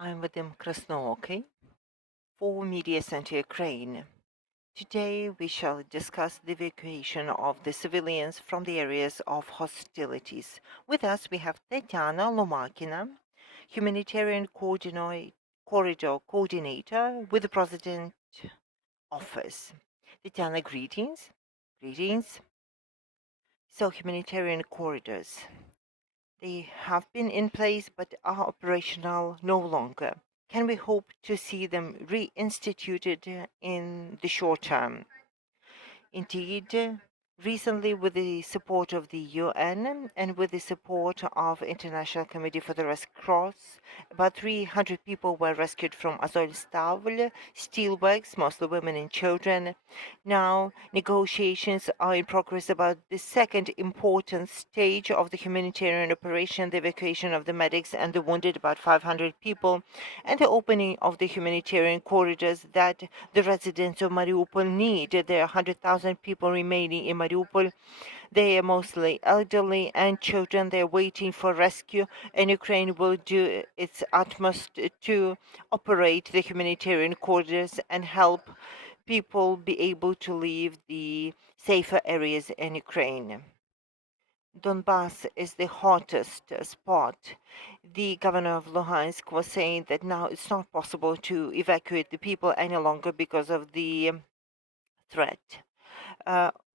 I'm Vadim Krasnookий for Медіацентру Ukraine. Today we shall discuss the evacuation of the civilians from the areas of hostilities. With us we have Tetiana Lomakina, Humanitarian Corridor Coordinator with the President Office. Tetiana, greetings. Greetings. So, humanitarian corridors. They have been in place but are operational no longer. Can we hope to see them reinstituted in the short term? Indeed, recently with the support of the UN and with the support of International Committee for the Red Cross, about 300 people were rescued from Azovstal steelworks, mostly women and children. Now, negotiations are in progress about the second important stage of the humanitarian operation, the evacuation of the medics and the wounded, about 500 people, and the opening of the humanitarian corridors that the residents of Mariupol need. There are 100,000 people remaining in Mariupol. They are mostly elderly and children. They're waiting for rescue, and Ukraine will do its utmost to operate the humanitarian corridors and help people be able to leave the safer areas in Ukraine. Donbass is the hottest spot. The governor of Luhansk was saying that now it's not possible to evacuate the people any longer because of the threat.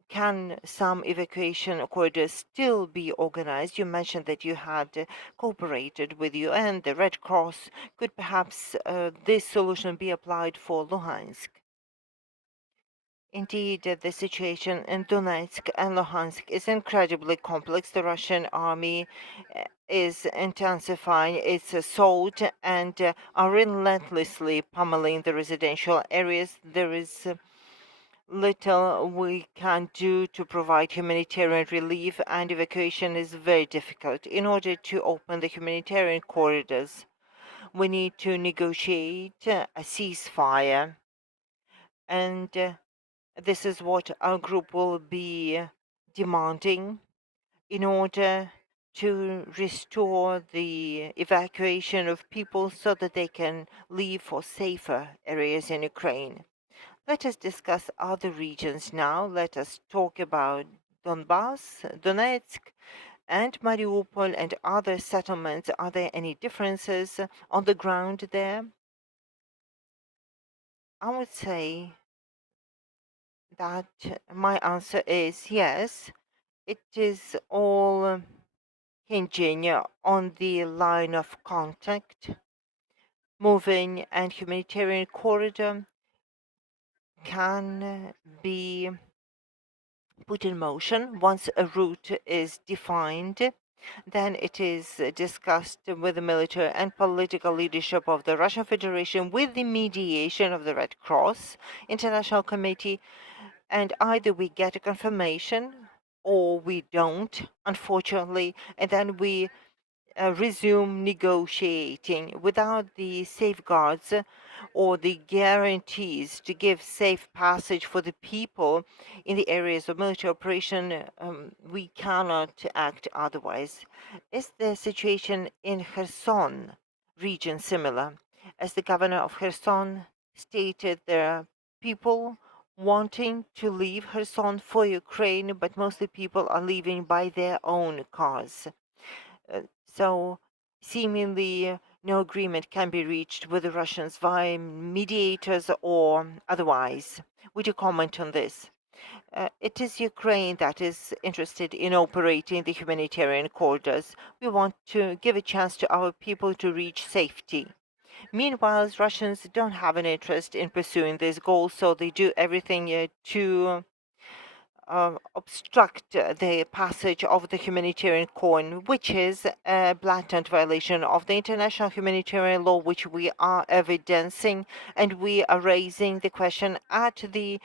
Can some evacuation corridors still be organized? You mentioned that you had cooperated with UN, the Red Cross. Could perhaps this solution be applied for Luhansk? Indeed, the situation in Donetsk and Luhansk is incredibly complex. The Russian army is intensifying its assault and are relentlessly pummeling the residential areas. There is little we can do to provide humanitarian relief, and evacuation is very difficult. In order to open the humanitarian corridors, we need to negotiate a ceasefire, and this is what our group will be demanding in order to restore the evacuation of people so that they can leave for safer areas in Ukraine. Let us discuss other regions now. Let us talk about Donbass, Donetsk, and Mariupol and other settlements. Are there any differences on the ground there? I would say that my answer is yes. It is all hinging on the line of contact, moving and humanitarian corridor can be put in motion once a route is defined. Then it is discussed with the military and political leadership of the Russian Federation with the mediation of the Red Cross International Committee, and either we get a confirmation or we don't, unfortunately, and then we resume negotiating. Without the safeguards or the guarantees to give safe passage for the people in the areas of military operation, we cannot act otherwise. Is the situation in Kherson region similar? As the governor of Kherson stated, there are people wanting to leave Kherson for Ukraine, but mostly people are leaving by their own cars. So seemingly no agreement can be reached with the Russians via mediators or otherwise. Would you comment on this? It is Ukraine that is interested in operating the humanitarian corridors. We want to give a chance to our people to reach safety. Meanwhile, Russians don't have an interest in pursuing this goal, so they do everything to obstruct the passage of the humanitarian corridor, which is a blatant violation of the international humanitarian law, which we are evidencing, and we are raising the question at the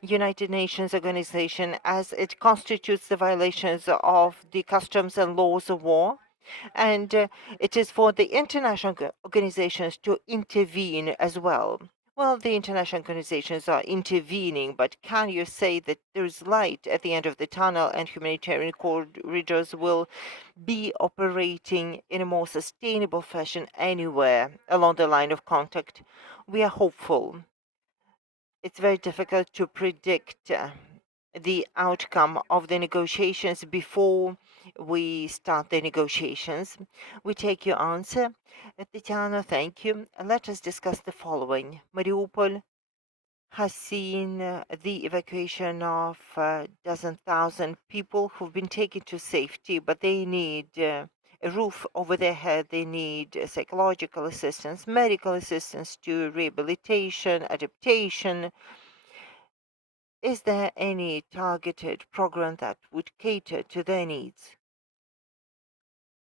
United Nations organization as it constitutes the violations of the customs and laws of war. And it is for the international organizations to intervene as well. Well, the international organizations are intervening, but can you say that there's light at the end of the tunnel and humanitarian corridors will be operating in a more sustainable fashion anywhere along the line of contact? We are hopeful. It's very difficult to predict the outcome of the negotiations before we start the negotiations. We take your answer. Tetiana, thank you. Let us discuss the following. Mariupol has seen the evacuation of dozen thousand people who've been taken to safety, but they need a roof over their head. They need psychological assistance, medical assistance to rehabilitation, adaptation. Is there any targeted program that would cater to their needs?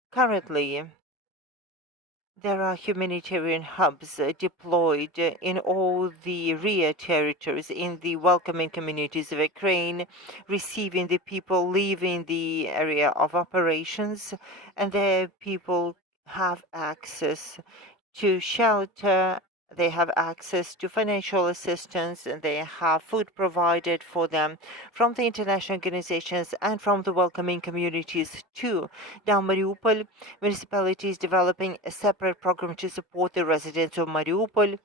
Currently, there are humanitarian hubs deployed in all the rear territories in the welcoming communities of Ukraine, receiving the people leaving the area of operations, and there people have access to shelter, they have access to financial assistance, and they have food provided for them from the international organizations and from the welcoming communities too. Now, Mariupol municipality is developing a separate program to support the residents of Mariupol.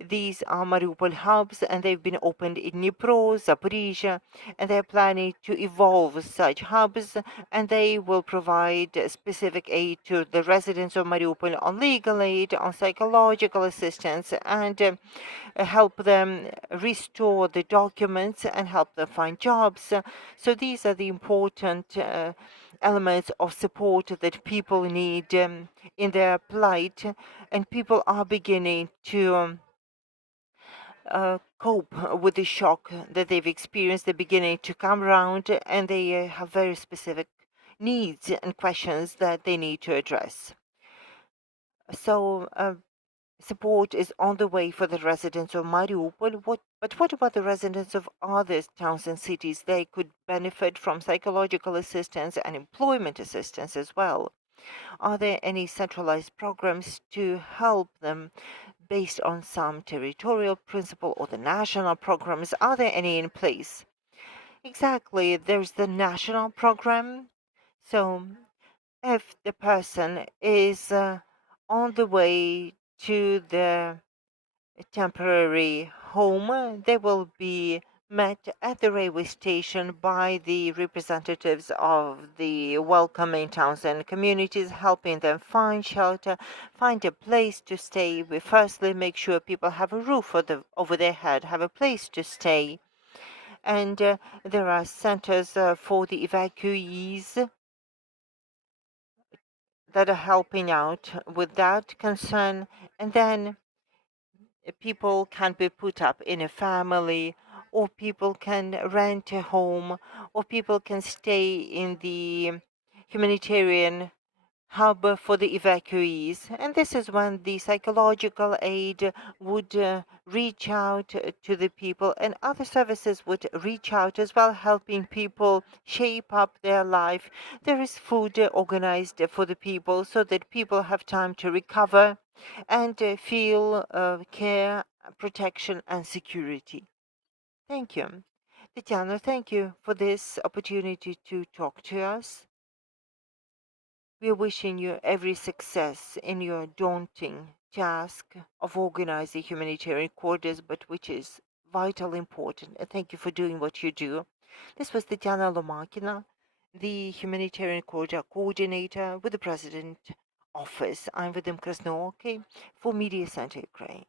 These are Mariupol hubs, and they've been opened in Dnipro, Zaporizhia, and they're planning to evolve such hubs, and they will provide specific aid to the residents of Mariupol on legal aid, on psychological assistance, and help them restore the documents and help them find jobs. So these are the important elements of support that people need in their plight, and people are beginning to cope with the shock that they've experienced. They're beginning to come around, and they have very specific needs and questions that they need to address. So support is on the way for the residents of Mariupol. But what about the residents of other towns and cities? They could benefit from psychological assistance and employment assistance as well. Are there any centralized programs to help them based on some territorial principle or the national programs? Are there any in place? Exactly, there's the national program. So if the person is on the way to the temporary home, they will be met at the railway station by the representatives of the welcoming towns and communities, helping them find shelter, find a place to stay. We firstly make sure people have a roof over their head, have a place to stay. And there are centers for the evacuees that are helping out with that concern. And then people can be put up in a family, or people can rent a home, or people can stay in the humanitarian hub for the evacuees. And this is when the psychological aid would reach out to the people, and other services would reach out as well, helping people shape up their life. There is food organized for the people so that people have time to recover and feel care, protection, and security. Thank you. Tetiana, thank you for this opportunity to talk to us. We are wishing you every success in your daunting task of organizing humanitarian corridors, but which is vitally important. And thank you for doing what you do. This was Tetiana Lomakina, the humanitarian corridor coordinator with the President Office. I'm Vadim Krasnooki for Mediacenter Ukraine.